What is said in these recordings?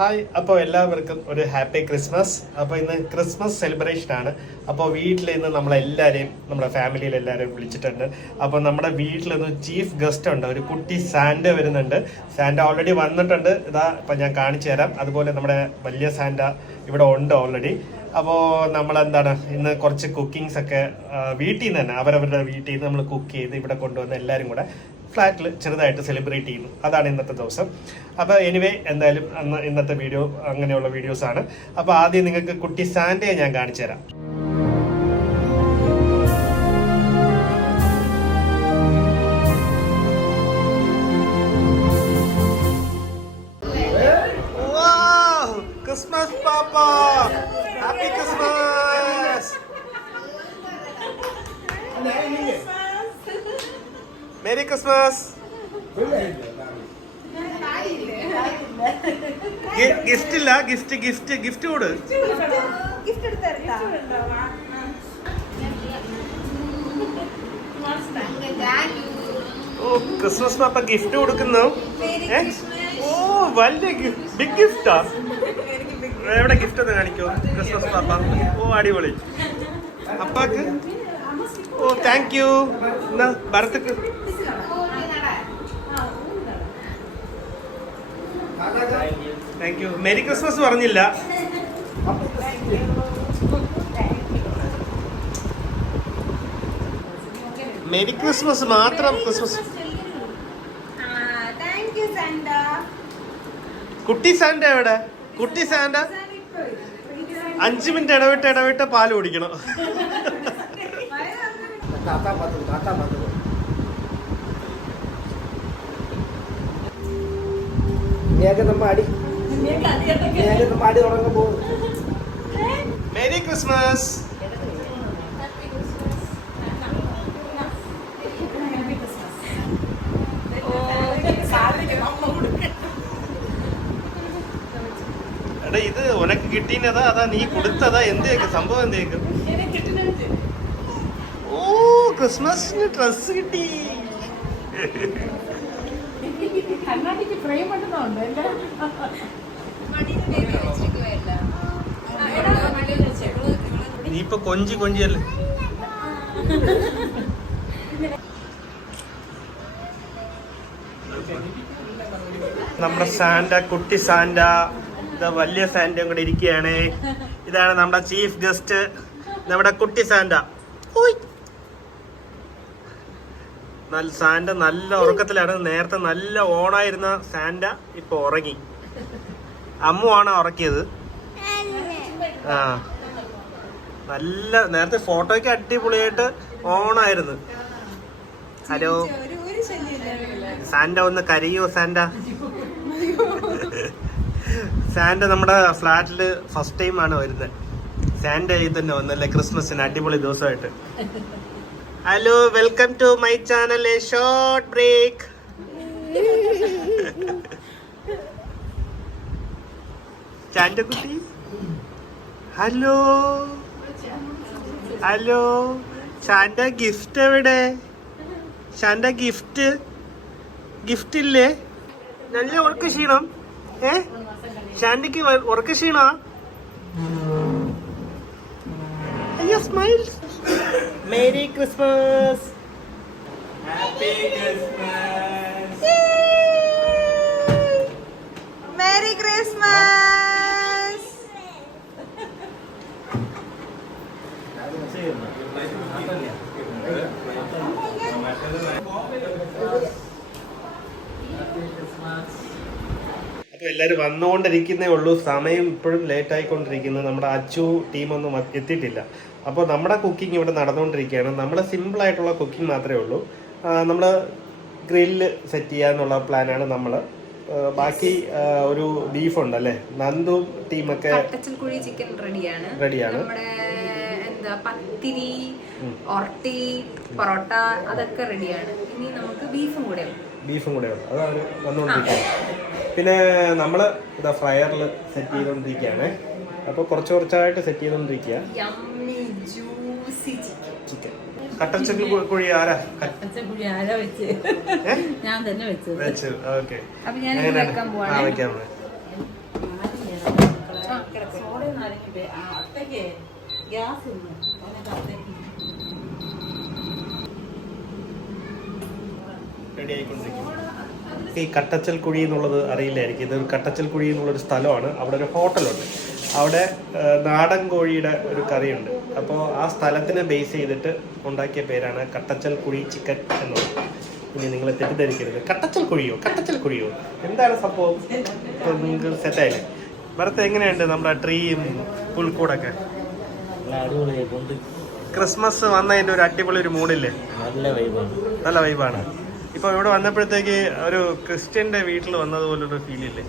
Hi അപ്പോൾ എല്ലാവർക്കും ഒരു ഹാപ്പി ക്രിസ്മസ്. അപ്പോൾ ഇന്ന് ക്രിസ്മസ് സെലിബ്രേഷൻ ആണ്. അപ്പോൾ വീട്ടിൽ ഇന്ന് നമ്മളെല്ലാവരെയും നമ്മുടെ ഫാമിലിയിൽ എല്ലാവരെയും വിളിച്ചിട്ടുണ്ട്. അപ്പോൾ നമ്മുടെ വീട്ടിൽ ഇന്ന് ചീഫ് ഗസ്റ്റ് ഉണ്ട്. ഒരു കുട്ടി സാൻഡ വരുന്നുണ്ട്. സാൻഡ ഓൾറെഡി വന്നിട്ടുണ്ട്. ഇതാ ഇപ്പം ഞാൻ കാണിച്ചു തരാം. അതുപോലെ നമ്മുടെ വലിയ സാൻഡ ഇവിടെ ഉണ്ട് ഓൾറെഡി അപ്പോൾ നമ്മളെന്താണ് ഇന്ന് കുറച്ച് കുക്കിങ്സ് ഒക്കെ വീട്ടിൽ നിന്ന് തന്നെ അവരവരുടെ വീട്ടിൽ നിന്ന് നമ്മൾ കുക്ക് ചെയ്ത് ഇവിടെ കൊണ്ടുവന്ന് എല്ലാവരും കൂടെ ഫ്ലാറ്റിൽ ചെറുതായിട്ട് സെലിബ്രേറ്റ് ചെയ്യുന്നു. അതാണ് ഇന്നത്തെ ദിവസം. അപ്പോൾ എനിവേ എന്തായാലും ഇന്നത്തെ വീഡിയോ അങ്ങനെയുള്ള വീഡിയോസ് ആണ്. അപ്പോൾ ആദ്യം നിങ്ങൾക്ക് കുട്ടി സാൻഡേ ഞാൻ കാണിച്ചു തരാം. ക്രിസ്മസ് പാപ്പ happy Christmas merry Christmas gift ഇല്ല ഗിഫ്റ്റ് ഗിഫ്റ്റ് ഗിഫ്റ്റ് കൂട്. ഗിഫ്റ്റ് ഓ ക്രിസ്മസ് പാപ്പ ഗിഫ്റ്റ് കൊടുക്കുന്നു. ഓ വലിയ ബിഗ് ഗിഫ്റ്റാ എവിടെ ഗിഫ്റ്റ് ഒന്ന് കാണിക്കോ? ക്രിസ്മസ് പാപ്പ ഓ അടിപൊളി. അപ്പാക്ക്? ഓ താങ്ക് യു എന്നാ ഭരത്തക്ക് താങ്ക് യു മെരി ക്രിസ്മസ് പറഞ്ഞില്ല. മെരി ക്രിസ്മസ് മാത്രം ക്രിസ്മസ് കുട്ടി സാന്റ സാൻഡ എവിടെ? കുട്ടി സാൻഡ അഞ്ച് മിനിറ്റ് ഇടവിട്ട് ഇടവിട്ട് പാൽ കുടിക്കണം. നമ്മ അടി ഇനിയൊക്കെ തുടങ്ങുമ്പോ. മേരി ക്രിസ്മസ് എടാ ഇത് ഉനക്ക് കിട്ടീനതാ? അതാ നീ കൊടുത്തതാ? എന്തേക്ക്? സംഭവം എന്തേക്ക്? ഓ ക്രിസ്മസിന് ഡ്രസ് കിട്ടി. കണ്ണാടിക്ക് ഫ്രെയിം നീ ഇപ്പൊ കൊഞ്ചി കൊഞ്ചിയല്ലേ? നമ്മുടെ സാന്റ കുട്ടി സാന്റ ഇത് വലിയ സാന്റയും കൂടെ ഇരിക്കുകയാണ്. ഇതാണ് നമ്മുടെ ചീഫ് ഗസ്റ്റ് നമ്മുടെ കുട്ടി സാന്റ. നല്ല സാന്റ നല്ല ഉറക്കത്തിലാണ്. നേരത്തെ നല്ല ഓണായിരുന്ന സാന്റ ഇപ്പൊ ഉറങ്ങി. അമ്മുവാണ് ഉറക്കിയത്? ആ. നല്ല നേരത്തെ ഫോട്ടോയ്ക്ക് അടിപൊളിയായിട്ട് ഓണായിരുന്നു. ഹലോ. സാന്റ ഒന്ന് കരയോ സാന്റ? സാന്റ നമ്മുടെ ഫ്ലാറ്റിൽ ഫസ്റ്റ് ടൈം ആണ് വരുന്നത് സാന്റ ഈ തന്നെ വന്നല്ലേ ക്രിസ്മസിന് അടിപൊളി ദിവസമായിട്ട്. Hello welcome to my channel short break ചാന്റക്കുട്ടി hello. Hello Santa gift എവിടെ? ഷാന്റ ഗിഫ്റ്റ് ഗിഫ്റ്റ് ഇല്ലേ? നല്ല ഉറക്ക ക്ഷീണം. ഏ? ഷാൻഡിക്ക് ഉറക്ക ക്ഷീണ? അയ്യോ smile merry Christmas happy Christmas merry Christmas അപ്പൊ എല്ലാരും വന്നുകൊണ്ടിരിക്കുന്നേ ഉള്ളൂ സമയം ഇപ്പോഴും ലേറ്റ് ആയിക്കൊണ്ടിരിക്കുന്നു നമ്മുടെ അച്ചു ടീമൊന്നും എത്തിയിട്ടില്ല അപ്പോൾ നമ്മുടെ കുക്കിംഗ് ഇവിടെ നടന്നുകൊണ്ടിരിക്കുകയാണ് നമ്മുടെ സിമ്പിൾ ആയിട്ടുള്ള കുക്കിംഗ് മാത്രമേ ഉള്ളൂ നമ്മൾ ഗ്രില്ല് സെറ്റ് ചെയ്യാന്നുള്ള പ്ലാനാണ് നമ്മൾ ബാക്കി ഒരു ബീഫ് ഉണ്ട് അല്ലേ നന്ദു ടീമൊക്കെ റെഡിയാണ് എന്താ പത്തിരി ഒറട്ടി പൊറോട്ട അതൊക്കെ റെഡിയാണ്. ഇനി നമുക്ക് ബീഫും കൂടെ. ബീഫും കൂടെ ഉണ്ട് അതാണ് വന്നുകൊണ്ടിരിക്കുന്നത്. പിന്നെ നമ്മൾ ഇതാ ഫ്രയറിൽ സെറ്റ് ചെയ്തുകൊണ്ടിരിക്കുകയാണ് അപ്പോൾ കുറച്ച് കുറച്ചായിട്ട് സെറ്റ് ചെയ്തുകൊണ്ടിരിക്കുക ചിക്കൻ കട്ടച്ചക്കിൽ കുഴി ആരാ? ക- പച്ചക്കുഴി ആരാ വെച്ച്? ഞാൻ തന്നെ വെച്ചത്. വെച്ചു. ഓക്കെ. വെക്കാൻ ഗ്യാസ് റെഡി ആയിക്കൊണ്ടിരിക്കും ഈ കട്ടച്ചൽ കുഴി എന്നുള്ളത് അറിയില്ലായിരിക്കും. ഇത് കട്ടച്ചൽ കുഴി എന്നുള്ളൊരു സ്ഥലമാണ്. അവിടെ ഒരു ഹോട്ടലുണ്ട്. അവിടെ നാടൻ കോഴിയുടെ ഒരു കറിയുണ്ട്. അപ്പോൾ ആ സ്ഥലത്തിനെ ബേസ് ചെയ്തിട്ട് ഉണ്ടാക്കിയ പേരാണ് കട്ടച്ചൽ കുഴി ചിക്കൻ എന്നുള്ളത് ഇനി നിങ്ങൾ തെറ്റിദ്ധരിക്കരുത്. കട്ടച്ചൽ കുഴിയോ? കട്ടച്ചൽ കുഴിയോ? എന്താണ് സംഭവം? നിങ്ങൾക്ക് സെറ്റായില്ലേ വെറുതെ എങ്ങനെയുണ്ട് നമ്മുടെ ട്രീയും പുൽക്കൂടൊക്കെ? ക്രിസ്മസ് വന്നതിന്റെ ഒരു അടിപൊളി ഒരു മൂഡില്ലേ? നല്ല വൈബാണ് നല്ല വൈബാണ് ഇപ്പൊ ഇവിടെ വന്നപ്പോഴത്തേക്ക് ഒരു ക്രിസ്ത്യന്റെ വീട്ടിൽ വന്നതുപോലൊരു ഫീൽ ഇല്ലേ?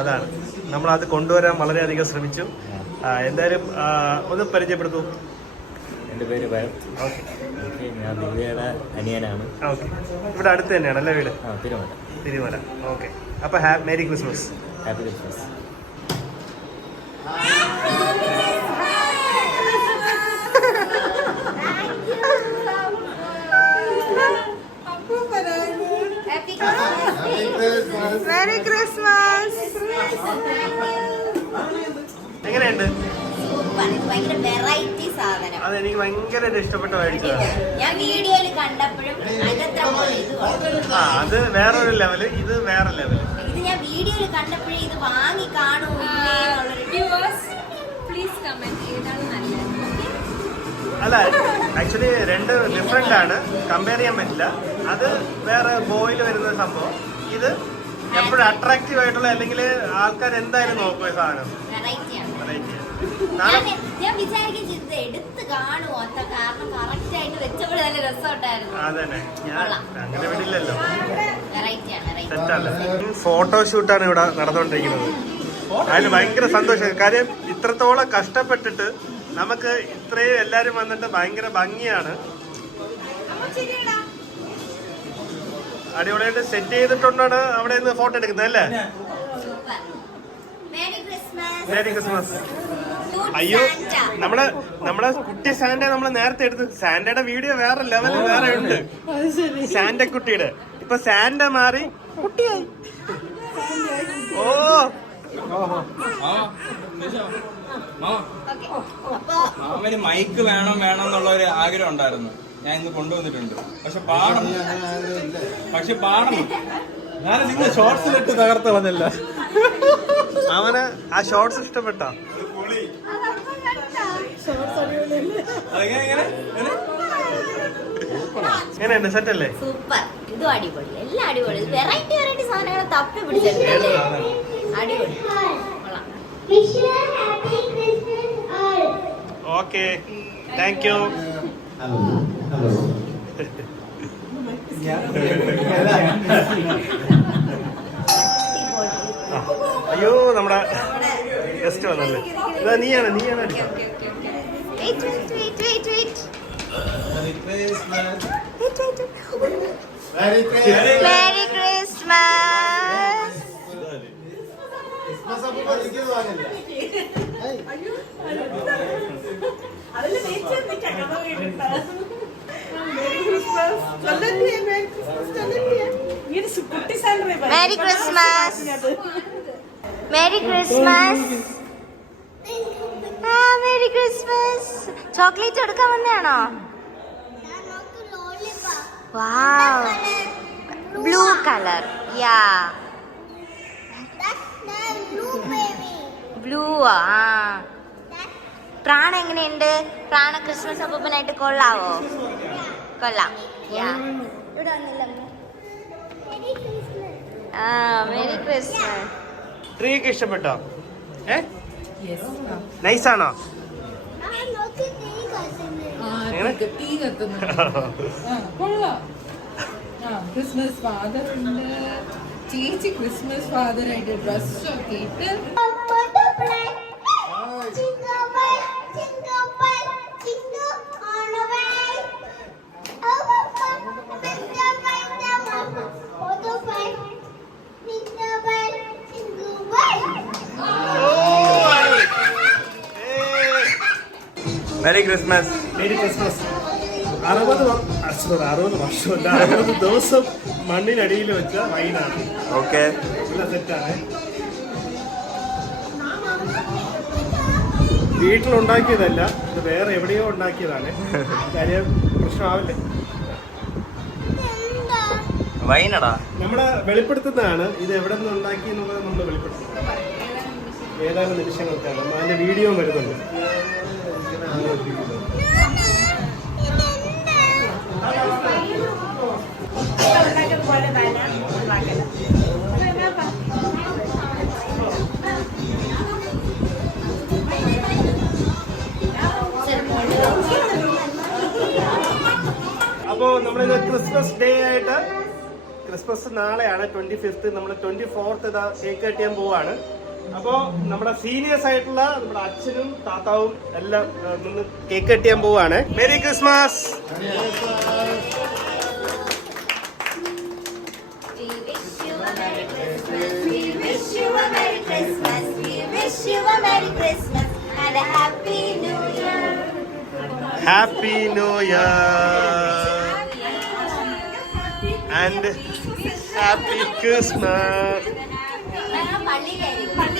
അതാണ്. നമ്മൾ അത് കൊണ്ടുവരാൻ വളരെയധികം ശ്രമിച്ചു. എന്തായാലും ഒന്ന് പരിചയപ്പെടുത്തൂ. എന്റെ പേര് ഭരത്. ഞാൻ ദിവ്യയുടെ അനിയനാണ്. ഓക്കെ ഇവിടെ അടുത്ത് തന്നെയാണ് അല്ലേ വീട്? തിരുമല തിരുമല ഓക്കെ അപ്പൊ ഹാ merry Christmas. Happy Christmas merry Christmas എങ്ങനെയുണ്ട്? ഭയങ്കര വെറൈറ്റി സാധനം. അത് എനിക്ക് ഭയങ്കര ഇഷ്ടപ്പെട്ട ഞാൻ വീഡിയോയിൽ കണ്ടപ്പോഴും അത് വേറൊരു ലെവൽ ഇത് വേറെ ലെവൽ ഇത് ഞാൻ വീഡിയോയിൽ കണ്ടപ്പോഴേ ഇത് വാങ്ങി പ്ലീസ് കമന്റ് ഏതാണ് നല്ലത് അല്ല ആക്ച്വലി രണ്ട് ഡിഫറെന്റ് ആണ്. കമ്പയർ ചെയ്യാൻ പറ്റില്ല. അത് വേറെ ബോയിൽ വരുന്ന സംഭവം. ഇത് എപ്പോഴും അട്രാക്റ്റീവ് ആയിട്ടുള്ള അല്ലെങ്കിൽ ആൾക്കാർ എന്തായാലും നോക്കും സാധനം. ഞാൻ വിചാരിക്കും ചെയ്തത് എടുത്ത് കാണുമോ അത്ര കാരണം കറക്റ്റ് ആയിട്ട് വെച്ചപ്പോൾ നല്ല രസമുണ്ടായിരുന്നു. അതന്നെ. ഞാൻ അങ്ങനെ വിടില്ലല്ലോ. വെറൈറ്റിയാണ് വെറൈറ്റി തെറ്റല്ല ഫോട്ടോഷൂട്ടാണ് ഇവിടെ നടന്നുകൊണ്ടിരിക്കുന്നത്. അതിന് ഭയങ്കര സന്തോഷം. കാര്യം ഇത്രത്തോളം കഷ്ടപ്പെട്ടിട്ട് നമുക്ക് ഇത്രയും എല്ലാരും വന്നിട്ട് ഭയങ്കര ഭംഗിയാണ്. അടിപൊളിയായിട്ട് സെറ്റ് ചെയ്തിട്ടുണ്ടാണ് അവിടെ നിന്ന് ഫോട്ടോ എടുക്കുന്നത് അല്ലേ? മേരി ക്രിസ്മസ് മേരി ക്രിസ്മസ് അയ്യോ നമ്മൾ നമ്മളെ കുട്ടി സാന്റ നമ്മൾ നേരത്തെ എടുത്തു സാന്റയുടെ വീഡിയോ വേറെ ലെവലിൽ വേറെ ഉണ്ട്. സാന്റ കുട്ടിയുടെ ഇപ്പൊ സാന്റ മാറി കുട്ടിയായി. ഓ മാമന് മൈക്ക് വേണം വേണം എന്നുള്ള ഒരു ആഗ്രഹം ഉണ്ടായിരുന്നു. ഞാൻ ഇന്ന് കൊണ്ടുവന്നിട്ടുണ്ട്. പക്ഷെ പാടണം. പക്ഷെ പാടണം. ഞാൻ നിങ്ങൾ ഷോർട്സിലിട്ട് തകർത്ത് വന്നില്ല അവന് ആ ഷോർട്സ് ഇഷ്ടപ്പെട്ടോ? എങ്ങനെയുണ്ട്? സെറ്റ് അല്ലേ? സൂപ്പർ. ഇതും അടിപൊളി. എല്ലാം അടിപൊളി. വെറൈറ്റി വെറൈറ്റി സാധനങ്ങൾ തപ്പി കൊള്ളാം ഓക്കെ താങ്ക് യു അയ്യോ നമ്മുടെ ഗസ്റ്റ് വന്നല്ലേ? ഇതാ നീയാണ് നീയാണ് Merry wait merry Christmas merry Christmas merry Christmas ആ മേരി ക്രിസ്മസ് ചോക്ലേറ്റ് എടുക്കാൻ വന്നതാണോ? Wow blue colour yeah blue ആ പ്രാണ എങ്ങനെയുണ്ട്? പ്രാണ ക്രിസ്മസ് അപ്പൂപ്പനായിട്ട് കൊള്ളാവോ? കൊള്ളാം. യാ ആ മേരി ക്രിസ്മസ് ട്രീ ഇഷ്ടപ്പെട്ടോ? ഏ? യെസ് നൈസാണോ ക്രിസ്മസ് ഫാദർ ഉണ്ട്. ചേച്ചി ക്രിസ്മസ് ഫാദറായിട്ട് ഡ്രസ്സൊക്കെ ഇട്ട് മെരി ക്രിസ്മസ് മെരി ക്രിസ്മസ് അറുപത് സോറി അറുപത് വർഷമല്ല അറുപത് ദിവസം മണ്ണിനടിയിൽ വെച്ച വൈനാണ് ഓക്കെ. സെറ്റാണ് വീട്ടിലുണ്ടാക്കിയതല്ല ഇത് വേറെ എവിടെയോ ഉണ്ടാക്കിയതാണ്. കാര്യം പ്രശ്നമാവില്ലേ. വൈനടാ നമ്മൾ വെളിപ്പെടുത്തുന്നതാണ് ഇത് എവിടെ നിന്ന് ഉണ്ടാക്കി എന്നുള്ളത് നമ്മൾ വെളിപ്പെടുത്തുന്നത്. ഏതാനും നിമിഷങ്ങൾക്കാണ് അതിന്റെ വീഡിയോ വരുന്നുണ്ട്. അപ്പോൾ നമ്മളിത് ക്രിസ്മസ് ഡേ ആയിട്ട് ക്രിസ്മസ് നാളെയാണ് ട്വന്റി ഫിഫ്ത്ത്. നമ്മൾ ട്വന്റി ഫോർത്ത് ഇതാ കേക്ക് കെട്ടിയാൻ പോവാണ്. അപ്പോൾ നമ്മുടെ സീനിയേഴ്സ് ആയിട്ടുള്ള നമ്മുടെ അച്ഛനും താത്താവും എല്ലാം നിന്ന് കേക്ക് കെട്ടിയാൻ പോവാണ്. Merry Christmas. Happy new year and happy Christmas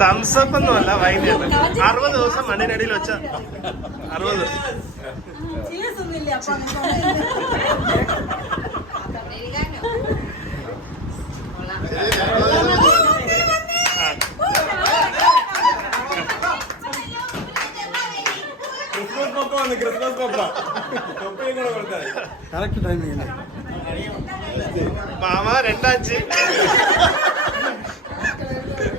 Thums Up ഒന്നുമല്ല വൈകിട്ട് അറുപത് ദിവസം മണ്ണിനടിയിൽ വെച്ച അറുപത്. മാമ പപ്പ വന്ന് ക്രിസ്മസ് പപ്പ തൊപ്പിയും കൂടെ കൊടുത്താൽ കറക്റ്റ് ടൈമിങ് മാമ രണ്ടാഞ്ച് ദാ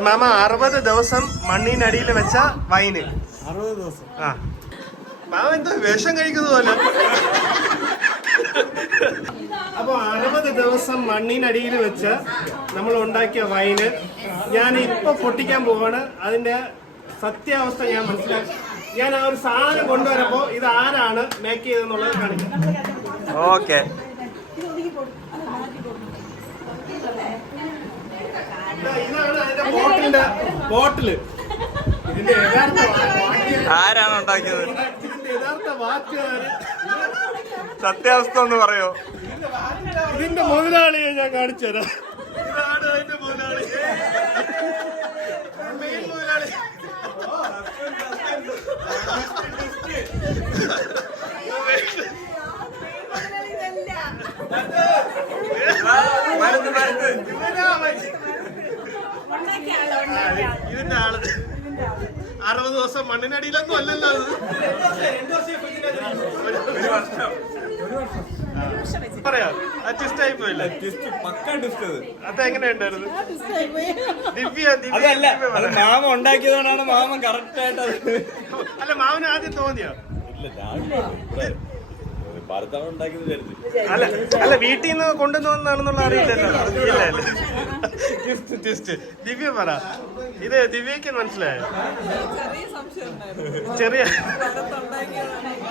മാമ അറുപത് ദിവസം മണ്ണിനടിയിൽ വെച്ച വൈന്. അറുപത് ദിവസം. ആ. മാമ എന്താ വേഷം കഴിക്കുന്നത് പോലെ. അപ്പൊ അറുപത് ദിവസം മണ്ണിനടിയിൽ വെച്ച് നമ്മൾ ഉണ്ടാക്കിയ വൈന്. ഞാൻ ഇപ്പൊ പൊട്ടിക്കാൻ പോവാണ്. അതിന്റെ സത്യാവസ്ഥ ഞാൻ മനസ്സിലാക്കി. ഞാൻ ആ ഒരു സാധനം കൊണ്ടുവരുമ്പോ ഇത് ആരാണ് മേക്ക് ചെയ്തെന്നുള്ളത് കാണിക്കാം. ഓക്കെ. ആരാണ് ഉണ്ടാക്കിയത്? സത്യാവസ്ഥ ഒന്ന് പറയോ? ഇതിന്റെ മുതലാളിയെ ഞാൻ കാണിച്ചു തരാം. മുതലാളി. ഇതിന്റെ ആൾ അറുപത് ദിവസം മണ്ണിനടിയിലൊന്നും അല്ലല്ലോ അത്. ഒരു വർഷം. പറയാം? അഡ്ജസ്റ്റ് ആയി പോയില്ലേ? ദിവ്യ അതല്ല അത്. മാമ ഉണ്ടാക്കിയതുകൊണ്ടാണ് മാമൻ കറക്റ്റ് ആയിട്ട് അല്ല മാമന് ആദ്യം തോന്നിയോ? അല്ല അല്ല വീട്ടിൽ നിന്ന് കൊണ്ടുവന്നാണെന്നുള്ള അറിയില്ലല്ലോ ദിവ്യ പറ. ഇത് ദിവ്യക്ക് മനസ്സിലായോ? ചെറിയ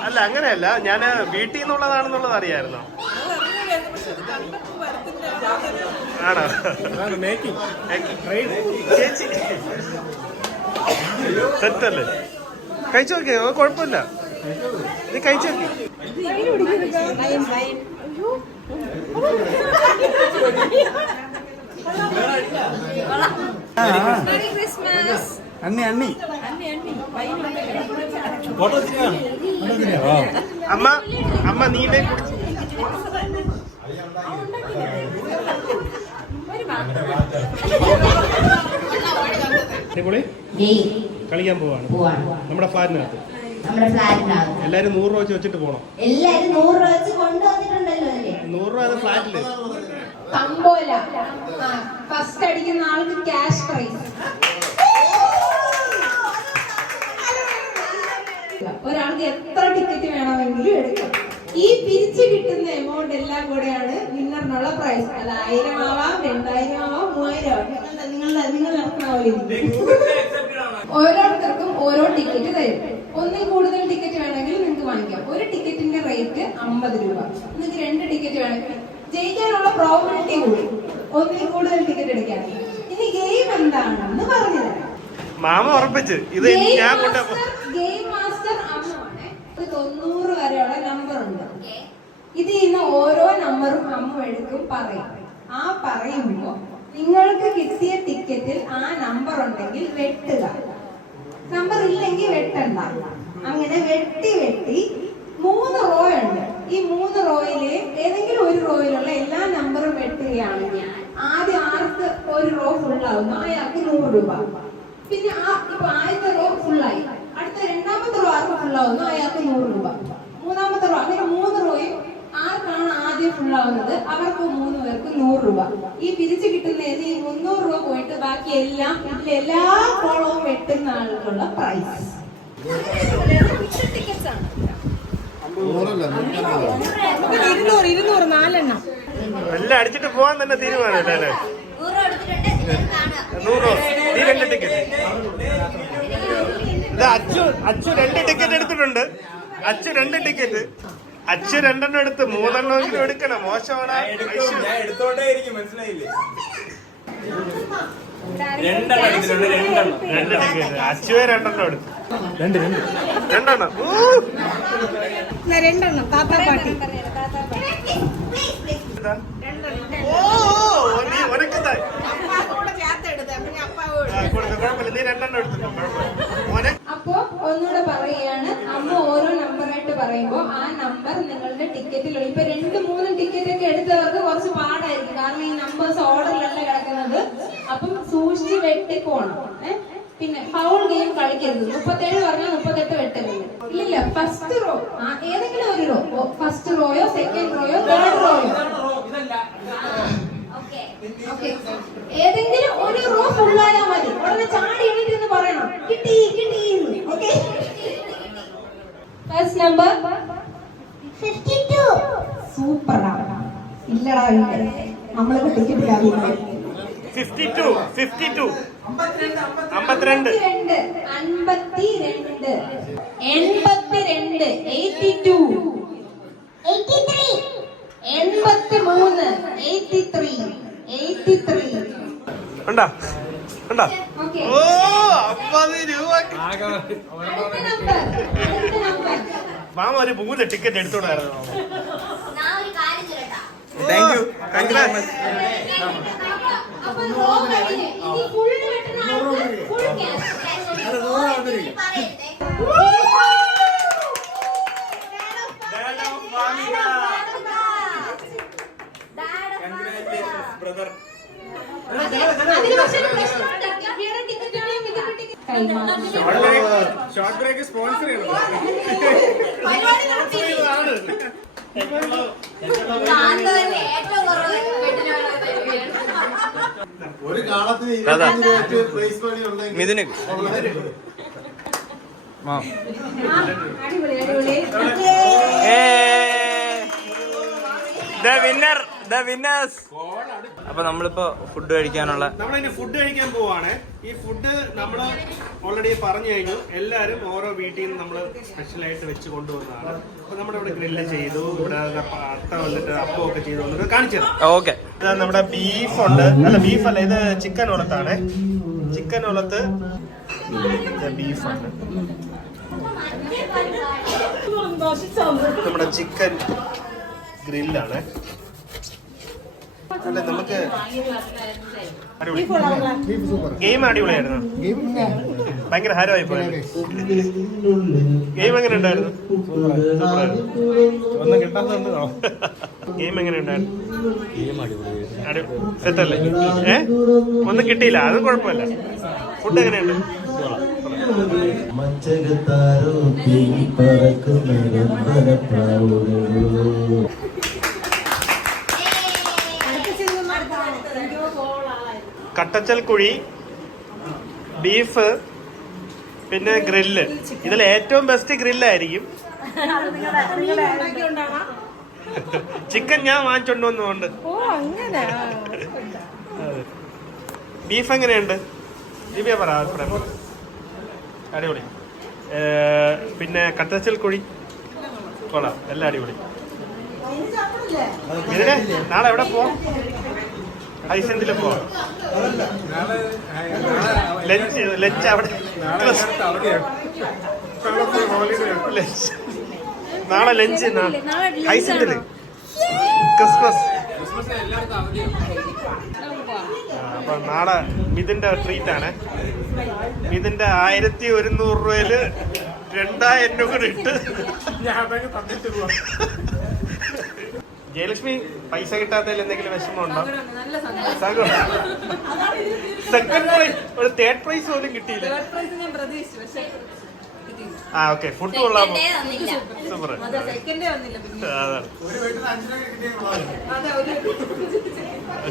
അല്ല അങ്ങനെയല്ല. ഞാൻ വീട്ടിൽ നിന്നുള്ളതാണെന്നുള്ളത് അറിയായിരുന്നു. ആണോ? മേക്കിംഗ് ചേച്ചി തെറ്റല്ലേ? കഴിച്ചു നോക്കിയോ? കുഴപ്പമില്ല. നീ കഴിച്ചു. അണ്ണി അണ്ണി അമ്മ അമ്മ നീണ്ടേ കുടിച്ചു അടിപൊളി. കളിക്കാൻ പോവാണ്. നമ്മുടെ ഫ്ലാറ്റിനകത്ത്. നമ്മുടെ ഫ്ലാറ്റിനകത്ത്. എല്ലാരും നൂറ് രൂപ വെച്ച് വെച്ചിട്ട് പോണം. എല്ലാരും നൂറ് രൂപ വെച്ച് കൊണ്ടുവന്നിട്ടുണ്ടല്ലോ അല്ലേ നൂറ് രൂപ ഫ്ലാറ്റിൽ. തമ്പോല. ഫസ്റ്റ് അടിക്കുന്ന ആൾക്ക് ക്യാഷ് പ്രൈസ് ഒരാൾക്ക് എത്ര ടിക്കറ്റ് വേണമെങ്കിലും എടുക്കാം. ഈ പിരിച്ചു കിട്ടുന്ന എമൗണ്ട് എല്ലാം കൂടെയാണ് വിന്നറിനുള്ള പ്രൈസ് അത് ആയിരം ആവാം രണ്ടായിരം ആവാം മൂവായിരം ആവാം നിങ്ങളുടെ നിങ്ങളുടെ നിങ്ങൾ പോലെ ഇരിക്കും. ഓരോരുത്തർക്കും ഓരോ ടിക്കറ്റ് തരും. ഒന്നിൽ കൂടുതൽ ടിക്കറ്റ് വേണമെങ്കിൽ നിങ്ങൾക്ക് വാങ്ങിക്കാം. ഒരു ടിക്കറ്റിന്റെ റേറ്റ് അമ്പത് രൂപ. നിങ്ങൾക്ക് രണ്ട് ടിക്കറ്റ് വേണമെങ്കിൽ ജയിക്കാനുള്ള പ്രോബിലിറ്റി കൂടി. ഒന്നിൽ കൂടുതൽ ടിക്കറ്റ് എടുക്കാൻ. ഇനി ഗെയിം എന്താണെന്ന് പറഞ്ഞു തരാം. മാമ ഉറപ്പിച്ച് ഇത് ഞാൻ കൊണ്ട ഗെയിം മാസ്റ്റർ അമ്മയാണ്. തൊണ്ണൂറ് വരെയുള്ള നമ്പർ ഉണ്ട്. ഇത് ഇന്ന് ഓരോ നമ്പറും അമ്മ എടുക്കും പറയും. ആ പറയുമ്പോ നിങ്ങൾക്ക് കിട്ടിയ ടിക്കറ്റിൽ ആ നമ്പർ ഉണ്ടെങ്കിൽ വെട്ടുക. നമ്പർ ഇല്ലെങ്കിൽ വെട്ടണ്ട. അങ്ങനെ വെട്ടി വെട്ടി മൂന്ന് റോ ഉണ്ട്. ഈ മൂന്ന് റോയിലെ ഏതെങ്കിലും ഒരു റോയിലുള്ള എല്ലാ നമ്പറും വെട്ടുകയാണെങ്കിൽ ആദ്യം ആർക്ക് ഒരു റോ ഫുൾ ആവുന്നു അയാൾക്ക് നൂറ് രൂപ. പിന്നെ ആ ഇപ്പൊ ആദ്യത്തെ റോ ഫുള്ളായി അടുത്ത രണ്ടാമത്തെ റോ ആർക്ക് ഫുൾ ആവുന്നു? അയാൾക്ക് നൂറ് രൂപ. മൂന്നാമത്തെ റോ അങ്ങനെ മൂന്ന് റോയും ആർക്കാണ് ആദ്യം ഫുൾ ആവുന്നത്? അവർക്ക് മൂന്ന് പേർക്ക് നൂറ് രൂപ. ഈ പിരിച്ചു കിട്ടുന്നതിന് ഈ മുന്നൂറ് രൂപ പോയിട്ട് ബാക്കി എല്ലാം കോളവും വെട്ടുന്ന ആൾക്കുള്ള പ്രൈസ് ഇരുന്നൂറ് ഇരുന്നൂറ് നാലെണ്ണം. എല്ലാം അടിച്ചിട്ട് പോവാൻ തന്നെ തീരുമാനം നൂറ്? ഇതിൽ നീ രണ്ട് ടിക്കറ്റ് ഇത് അച്ചു അച്ചു രണ്ട് ടിക്കറ്റ് എടുത്തിട്ടുണ്ട്. അച്ചു രണ്ട് ടിക്കറ്റ് അച്ചു രണ്ടെണ്ണം എടുത്ത് മൂന്നെണ്ണമെങ്കിലും എടുക്കണം. മോശമാണ്. എടുത്തോണ്ടേ ഇരിക്കും മനസ്സിലായില്ലേ? രണ്ടെണ്ണം എടുത്തിട്ടുണ്ട് അച്ചുവേ രണ്ടെണ്ണം എടുത്തു. രണ്ട് രണ്ട്. രണ്ടെണ്ണം. ഊ! രണ്ടെണ്ണം. താത്താ പാട്ടി. അപ്പോ ഒന്നുകൂടെ പറയുകയാണ്. അമ്മ ഓരോ നമ്പറായിട്ട് പറയുമ്പോ ആ നമ്പർ നിങ്ങളുടെ ടിക്കറ്റിൽ ഇപ്പൊ രണ്ട് മൂന്ന് ടിക്കറ്റ് ഒക്കെ എടുത്തവർക്ക് കുറച്ച് പാടായിരിക്കും. കാരണം ഈ നമ്പേഴ്സ് ഓർഡറിലല്ല കിടക്കുന്നത്. അപ്പം സൂക്ഷിച്ച് വെട്ടി പോണം പിന്നെ ഫൗൾ ഗെയിം കളിക്കരുത്. മുപ്പത്തേഴ് പറഞ്ഞാൽ മുപ്പത്തെട്ട് വെട്ടരുത്. ഇല്ലില്ല ഫസ്റ്റ് റോ ഏതെങ്കിലും ഒരു റോ ഫസ്റ്റ് റോയോ സെക്കൻഡ് റോയോ തേർഡ് റോയോ ഏതെങ്കിലും ഒരു റോ ഫുള്ളായാൽ മതി. ഉടനെ ചാടി എണീറ്റ് എന്ന് നമ്പർ സൂപ്പറാ ഇല്ലടാ ഇല്ല. നമ്മളൊക്കെ ടിക്കറ്റ് ഉണ്ടോ ഉണ്ടോ ഓ അമ്പത് രൂപ. മാമ. ഒരു മൂന്ന് ടിക്കറ്റ് എടുത്തോണ്ടായിരുന്നു താങ്ക് യു ബ്രദർ അതിന് പക്ഷേ ഒരു പ്രശ്നമുണ്ട് ഷോർട്ട് ബ്രേക്ക് സ്പോൺസർ ഒരു കാലത്തിന് അപ്പൊ നമ്മളിപ്പോ ഫുഡ് കഴിക്കാനുള്ള നമ്മളിനി ഫുഡ് കഴിക്കാൻ പോവാണ്. ഈ ഫുഡ് നമ്മൾ ഓൾറെഡി പറഞ്ഞു കഴിഞ്ഞു. എല്ലാരും ഓരോ വീട്ടിൽ നിന്ന് നമ്മൾ സ്പെഷ്യലായിട്ട് വെച്ച് കൊണ്ടുവന്നതാണ്. അപ്പൊ നമ്മുടെ ഇവിടെ ഗ്രില്ല് ചെയ്തു. ഇവിടെ അത്ത വന്നിട്ട് അപ്പം ഒക്കെ ചെയ്തു വന്നിട്ട് കാണിച്ചു ഓക്കെ നമ്മുടെ ബീഫ് ഉണ്ട്. അല്ല ബീഫ് അല്ല ഇത് ചിക്കൻ ഉളത്താണ് ചിക്കൻ ഉളത്ത് ബീഫ് ഉണ്ട് നമ്മുടെ ചിക്കൻ ഗ്രില്ലാണ് അല്ല നമുക്ക് ഗെയിം അടിപൊളിയായിരുന്നു. ഭയങ്കര ഹാരമായി പോയത് ഗെയിം എങ്ങനെ ഉണ്ടായിരുന്നു? ഒന്നും കിട്ടാത്തതുണ്ടോ ഗെയിം എങ്ങനെ ഉണ്ടായിരുന്നു? സെറ്റല്ലേ? ഏ? ഒന്നും കിട്ടിയില്ല. അതും കുഴപ്പമില്ല. ഫുഡ് എങ്ങനെയുണ്ട്? മഞ്ചകത്താരോ തേങ്ങി പറക്കുന്ന കട്ടച്ചൽ കുഴി ബീഫ് പിന്നെ ഗ്രില്ല് ഇതിൽ ഏറ്റവും ബെസ്റ്റ് ഗ്രില്ലായിരിക്കും ചിക്കൻ ഞാൻ വാങ്ങിച്ചോണ്ട് വന്നുകൊണ്ട് ബീഫ് എങ്ങനെയുണ്ട്? ദിവ്യ പറ അഭിപ്രായം. അടിപൊളി. പിന്നെ കട്ടച്ചൽ കുഴി. കൊള്ളാം. എല്ലാം അടിപൊളി. നാളെ എവിടെ പോവാം? ഹൈസെന്തിൽ പോവാം? ലഞ്ച് ലഞ്ച് അവിടെ. ലഞ്ച്. നാളെ ലഞ്ച് ഹൈസെന്റിൽ ക്രിസ്മസ്. അപ്പൊ നാളെ മിഥുന്റെ ട്രീറ്റ് ആണ് മിഥുന്റെ ആയിരത്തി ഒരുന്നൂറ് രൂപയിൽ രണ്ടായിരം രൂപ ഇട്ട്. ഞാൻ ഇട്ട് ജയലക്ഷ്മി പൈസ കിട്ടാത്തതിൽ എന്തെങ്കിലും വിഷമമുണ്ടോ? സെക്കൻഡ് പ്രൈസ് ഒരു തേർഡ് പ്രൈസ് പോലും കിട്ടിയില്ല. ആ ഓക്കെ ഫുഡ് തന്നില്ല. സൂപ്പർ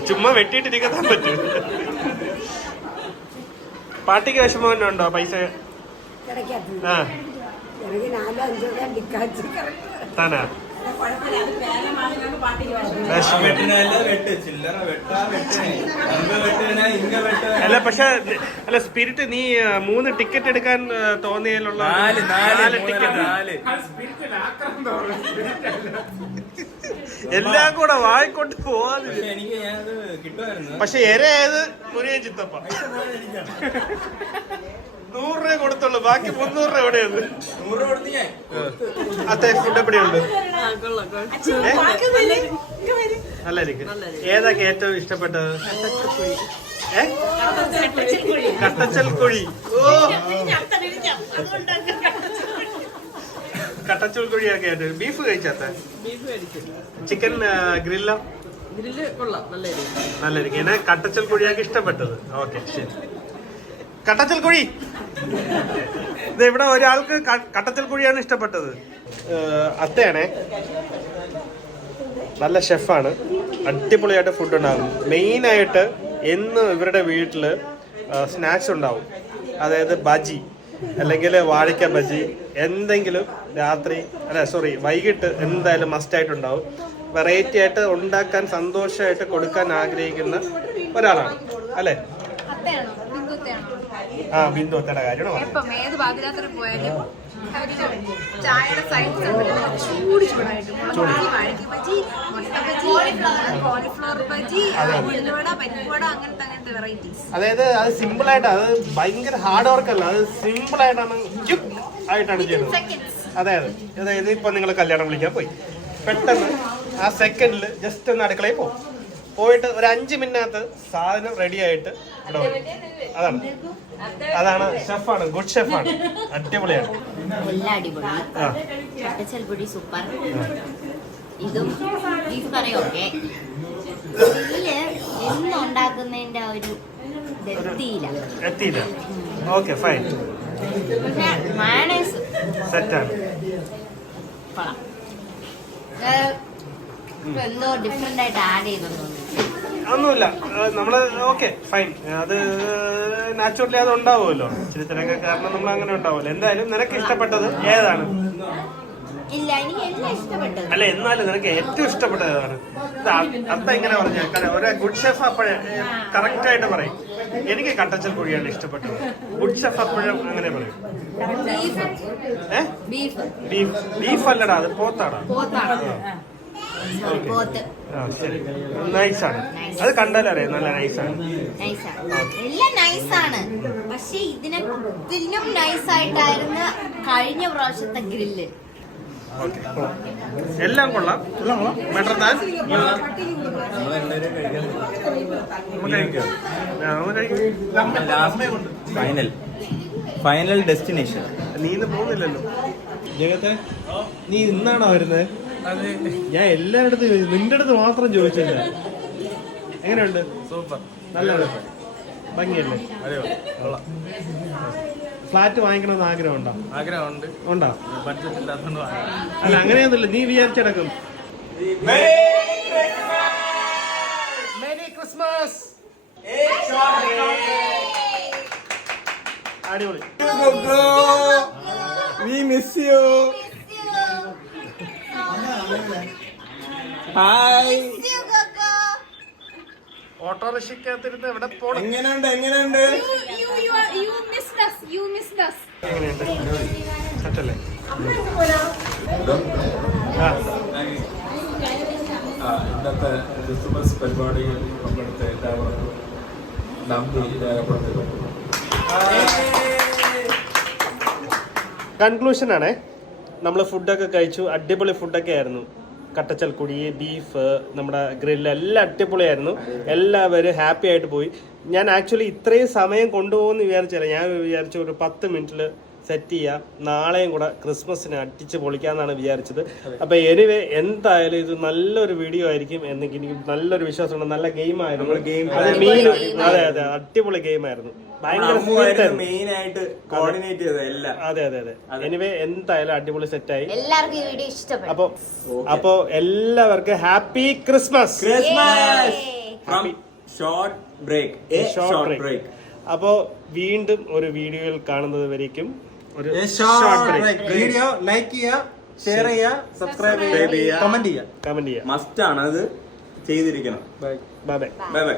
ചുമ്മാ വെട്ടിയിട്ടിരിക്കാൻ പറ്റും. പാർട്ടിക്ക് വിഷമം തന്നെ ഉണ്ടോ? പൈസ? ആ. താനാ? അല്ല പക്ഷെ അല്ല സ്പിരിറ്റ് നീ മൂന്ന് ടിക്കറ്റ് എടുക്കാൻ തോന്നിയതിലുള്ള നാല് നാല് ടിക്കറ്റ്. എല്ലാം കൂടെ വായിക്കൊണ്ട് പോവാതെ പക്ഷെ ഒരേ ഇരയായത് മുരിയൻ ചിത്തപ്പ. നൂറ് രൂപ കൊടുത്തുള്ളൂ. ബാക്കി മുന്നൂറ് രൂപ എവിടെയുണ്ട്? നൂറ് രൂപ കൊടുത്ത് ഞാൻ അത്തെ ഫുഡ് എവിടെയുണ്ട് നല്ലായിരിക്കും ഏതൊക്കെ ഏറ്റവും ഇഷ്ടപ്പെട്ടത്? ഏ? കട്ടച്ചൽ കുഴി ഓ. കട്ടച്ചൽ കുഴിയൊക്കെ ആയിട്ട്. ബീഫ് കഴിച്ചാത്ത ചിക്കൻ ഗ്രില്ല? ഗ്രില്ല് കൊള്ളാം. നല്ല നല്ല എനിക്ക് എന്നെ കട്ടച്ചൽ കുഴിയാക്കി ഇഷ്ടപ്പെട്ടത്. ഓക്കെ ശരി. കട്ടച്ചൽ കുഴി. ഇവിടെ ഒരാൾക്ക് കട്ടച്ചൽ കുഴിയാണ് ഇഷ്ടപ്പെട്ടത്. അത്തയാണേ. നല്ല ഷെഫാണ്. അടിപൊളിയായിട്ട് ഫുഡ് ഉണ്ടാകും മെയിനായിട്ട് എന്നും ഇവരുടെ വീട്ടിൽ സ്നാക്സ് ഉണ്ടാവും. അതായത് ബജി അല്ലെങ്കിൽ വാഴയ്ക്ക ബജി എന്തെങ്കിലും രാത്രി അല്ല സോറി വൈകിട്ട് എന്തായാലും മസ്റ്റായിട്ടുണ്ടാവും വെറൈറ്റി ആയിട്ട് ഉണ്ടാക്കാൻ സന്തോഷമായിട്ട് കൊടുക്കാൻ ആഗ്രഹിക്കുന്ന ഒരാളാണ്. അല്ലേ? ആ ബിന്ദു അത്തയുടെ കാര്യമാണ് പറഞ്ഞത് എപ്പം? ഏത് പാതിരാത്രി പോയാലും ചായയുടെ സൈഡ്സ് ഉണ്ടല്ലോ ചൂട് ചൂടായിട്ട്. മുളക് വഴക്കി ബജി മുട്ട ബജി കോളിഫ്ലവർ ബജി ഉള്ളിവട പരിപ്പുവട അങ്ങനത്തെ അങ്ങനത്തെ വെറൈറ്റീസ് അതായത് അത് സിമ്പിൾ ആയിട്ട് അത് ഭയങ്കര ഹാർഡ് വർക്ക് അല്ല. അത് സിമ്പിൾ ആയിട്ടാണ് ആയിട്ടാണ് ചെയ്യുന്നത്. അതെ അതെ. അതായത് ഇപ്പൊ നിങ്ങൾ കല്യാണം വിളിക്കാൻ പോയി. പെട്ടെന്ന് ആ സെക്കൻഡിൽ ജസ്റ്റ് ഒന്ന് അടുക്കളയിൽ പോകും പോയിട്ട് ഒരു അഞ്ച് മിനിറ്റിനകത്ത് സാധനം റെഡി ആയിട്ട് ഇവിടെ വരും. അതാണ്. അതാണ് ഷെഫാണ്. ഗുഡ് ഷെഫാണ്. അടിപൊളിയാണ്. അടിപൊളി. സൂപ്പർ ഇതും ബീഫ് എന്നും ഉണ്ടാക്കുന്നതിന്റെ ഒരു ഇതെത്തിയില്ല എത്തിയില്ല. ഓക്കെ ഫൈൻ മയണൈസ് സെറ്റാണ് എന്തോ ഡിഫറെന്റ് ആയിട്ട് ആഡ് ചെയ്തെന്ന് തോന്നുന്നു. ഒന്നുമില്ല നമ്മൾ ഓക്കെ ഫൈൻ. അത് നാച്ചുറലി അത് ഉണ്ടാവുമല്ലോ. ഇച്ചിരി തിരക്ക് കാരണം നമ്മൾ അങ്ങനെ ഉണ്ടാവുമല്ലോ. എന്തായാലും നിനക്ക് ഇഷ്ടപ്പെട്ടത് ഏതാണ്? അല്ല എന്നാലും നിനക്ക് ഏറ്റവും ഇഷ്ടപ്പെട്ടത് ഏതാണ്? അത്ത ഇങ്ങനെ പറഞ്ഞ ഒരു ഗുഡ് ഷെഫ് അപ്പോഴേ കറക്റ്റ് ആയിട്ട് പറയും. എനിക്ക് കട്ടച്ചൽ കുഴിയാണ് ഇഷ്ടപ്പെട്ടത്. ഗുഡ് ഷെഫ് അപ്പോഴും അങ്ങനെ പറയും. ബീഫ്. ബീഫ്. ബീഫ്. അല്ലടാ അത് പോത്താടാ. നൈസാണ്. അത് കണ്ടാലറിയാം. നല്ല നൈസാണ്. എല്ലാം നൈസാണ്. പക്ഷെ ഇതിനെ ഇതിനും നൈസായിട്ടായിരുന്നു കഴിഞ്ഞ പ്രാവശ്യത്തെ ഗ്രില്ല്. ഓക്കെ. എല്ലാം കൊള്ളാം. കൊള്ളാം. ബെറ്റർ താൻ ഫൈനൽ ഫൈനൽ ഡെസ്റ്റിനേഷൻ നീ ഇന്ന് പോകുന്നില്ലല്ലോ. ജഗത്തെ നീ ഇന്നാണോ വരുന്നത്? ഞാൻ എല്ലായിടത്തും ചോദിച്ചു. നിന്റെ അടുത്ത് മാത്രം ചോദിച്ചില്ല. എങ്ങനെയുണ്ട്? സൂപ്പർ. നല്ല ഭംഗിയല്ലേ? ഫ്ലാറ്റ് വാങ്ങിക്കണമെന്ന് ആഗ്രഹമുണ്ടോ? ആഗ്രഹമുണ്ട്. ഉണ്ടോ? ബഡ്ജറ്റ് ഇല്ലാത്തതുകൊണ്ട് അല്ല അങ്ങനെയൊന്നുമില്ല. നീ വിചാരിച്ചടക്കും. ക്രിസ്മസ് അടിപൊളി. നീ മിസ് യു ഹായ്. ഓട്ടോറിക്ഷക്കകത്തിരുന്ന് എവിടെ പോണം? എങ്ങനെയുണ്ട് എങ്ങനെയുണ്ട്? സെറ്റല്ലേ ഇന്നത്തെ ക്രിസ്മസ് പരിപാടിയിൽ പങ്കെടുത്ത എല്ലാവർക്കും നന്ദി രേഖപ്പെടുത്തുന്നു കൺക്ലൂഷൻ ആണേ. നമ്മൾ ഫുഡൊക്കെ കഴിച്ചു. അടിപൊളി ഫുഡൊക്കെ ആയിരുന്നു. കട്ടച്ചൽക്കുടി ബീഫ് നമ്മുടെ ഗ്രില്ല് എല്ലാം അടിപൊളിയായിരുന്നു. എല്ലാവരും ഹാപ്പി ആയിട്ട് പോയി. ഞാൻ ആക്ച്വലി ഇത്രയും സമയം കൊണ്ടുപോകുമെന്ന് വിചാരിച്ചില്ല. ഞാൻ വിചാരിച്ച ഒരു പത്ത് മിനിറ്റിൽ സെറ്റ് ചെയ്യാം. നാളെയും കൂടെ ക്രിസ്മസിന് അടിച്ച് പൊളിക്കാമെന്നാണ് വിചാരിച്ചത്. അപ്പോൾ എനിവേ എന്തായാലും ഇത് നല്ലൊരു വീഡിയോ ആയിരിക്കും എന്നെങ്കിൽ എനിക്ക് നല്ലൊരു വിശ്വാസമുണ്ട്. നല്ല ഗെയിം ആയിരുന്നു. അതെ അത് അതെ അതെ അടിപൊളി ഗെയിം ആയിരുന്നു. ഭയങ്കര മെയിൻ ആയിട്ട് കോർഡിനേറ്റ് ചെയ്തത് എല്ലാം. അതെ അതെ അതെ. എനിവേ എന്തായാലും അടിപൊളി സെറ്റായി എല്ലാവർക്കും ഈ വീഡിയോ ഇഷ്ടപ്പെട്ടു. അപ്പൊ അപ്പോ എല്ലാവർക്കും happy Christmas Christmas from short break short break അപ്പോ വീണ്ടും ഒരു വീഡിയോയിൽ കാണുന്നത് വരേക്കും ഒരു ഷോർട്ട് ബ്രേക്ക് വീഡിയോ ലൈക്ക് ചെയ്യുക ഷെയർ ചെയ്യുക സബ്സ്ക്രൈബ് ചെയ്യുക കമന്റ് ചെയ്യുക. കമന്റ് ചെയ്യുക. മസ്റ്റ് ആണ് അത് ചെയ്തിരിക്കണം. Bye bye bye bye